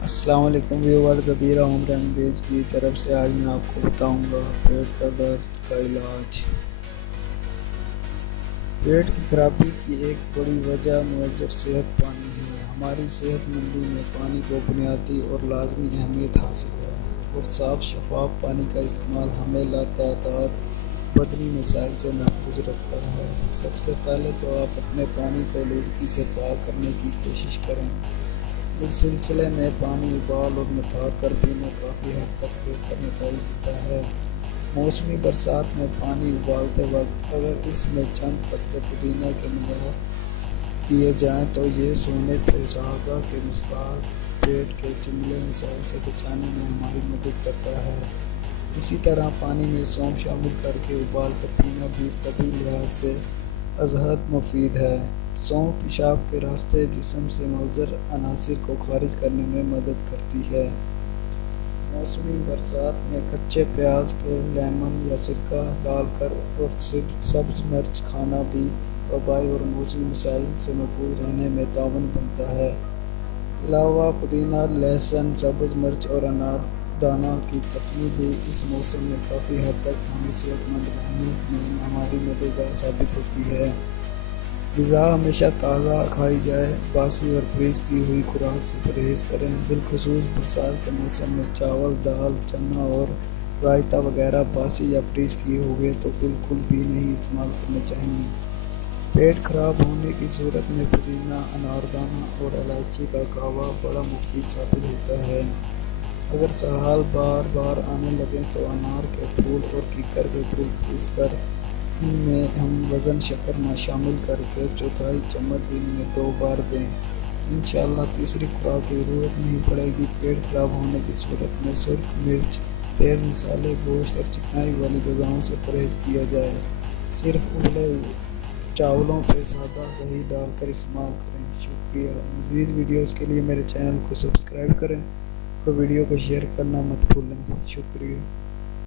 السلام علیکم ویور، زبیرہ home remedies کی طرف سے آج میں آپ کو بتاؤں گا پیٹ کا درد کا علاج۔ پیٹ کی خرابی کی ایک بڑی وجہ معذر صحت پانی ہے۔ ہماری صحت مندی میں پانی کو بنیادی اور لازمی اہمیت حاصل ہے، اور صاف شفاف پانی کا استعمال ہمیں لاتعداد بدنی مسائل سے محفوظ رکھتا ہے۔ سب سے پہلے تو آپ اپنے پانی کو آلودگی سے پاک کرنے کی کوشش کریں۔ اس سلسلے میں پانی ابال اور نتھار کر پینا کافی حد تک بہتر نتائج دیتا ہے۔ موسمی برسات میں پانی ابالتے وقت اگر اس میں چند پتے پودینے کے ملا دیے جائیں تو یہ سونے پہ سہاگا کے مصداق پیٹ کے جملے مسائل سے بچانے میں ہماری مدد کرتا ہے۔ اسی طرح پانی میں سونف شامل کر کے ابال کر پینا بھی طبی لحاظ سے ازحد مفید ہے۔ سونف پیشاب کے راستے جسم سے مضر عناصر کو خارج کرنے میں مدد کرتی ہے۔ موسمی برسات میں کچے پیاز پہ لیمن یا سرکہ ڈال کر اور سبز مرچ کھانا بھی وبائی اور موسمی مسائل سے محفوظ رہنے میں تعاون بنتا ہے۔ علاوہ پودینہ، لہسن، سبز مرچ اور انار دانہ کی چٹنی بھی اس موسم میں کافی حد تک ہمیں صحت مند رہنے میں ہماری مددگار ثابت ہوتی ہے۔ غذا ہمیشہ تازہ کھائی جائے۔ باسی اور فریز کی ہوئی خوراک سے پرہیز کریں۔ بالخصوص برسات کے موسم میں چاول، دال، چنا اور رائتہ وغیرہ باسی یا فریز کیے ہوئے تو بالکل بھی نہیں استعمال کرنے چاہئیں۔ پیٹ خراب ہونے کی صورت میں پودینہ، اناردانہ اور الائچی کا قہوہ بڑا مفید ثابت ہوتا ہے۔ اگر سہال بار بار آنے لگیں تو انار کے پھول اور کیکر کے پھول پیس کر ان میں ہم وزن شکر شامل کر کے چوتھائی چمچ دن میں 2 بار دیں۔ انشاءاللہ تیسری خوراک کی ضرورت نہیں پڑے گی۔ پیٹ خراب ہونے کی صورت میں سرخ مرچ، تیز مصالحے، گوشت اور چکنائی والی غذاؤں سے پرہیز کیا جائے۔ صرف ابلے چاولوں پہ سادہ دہی ڈال کر استعمال کریں۔ شکریہ۔ مزید ویڈیوز کے لیے میرے چینل کو سبسکرائب کریں اور ویڈیو کو شیئر کرنا مت بھولیں۔ شکریہ۔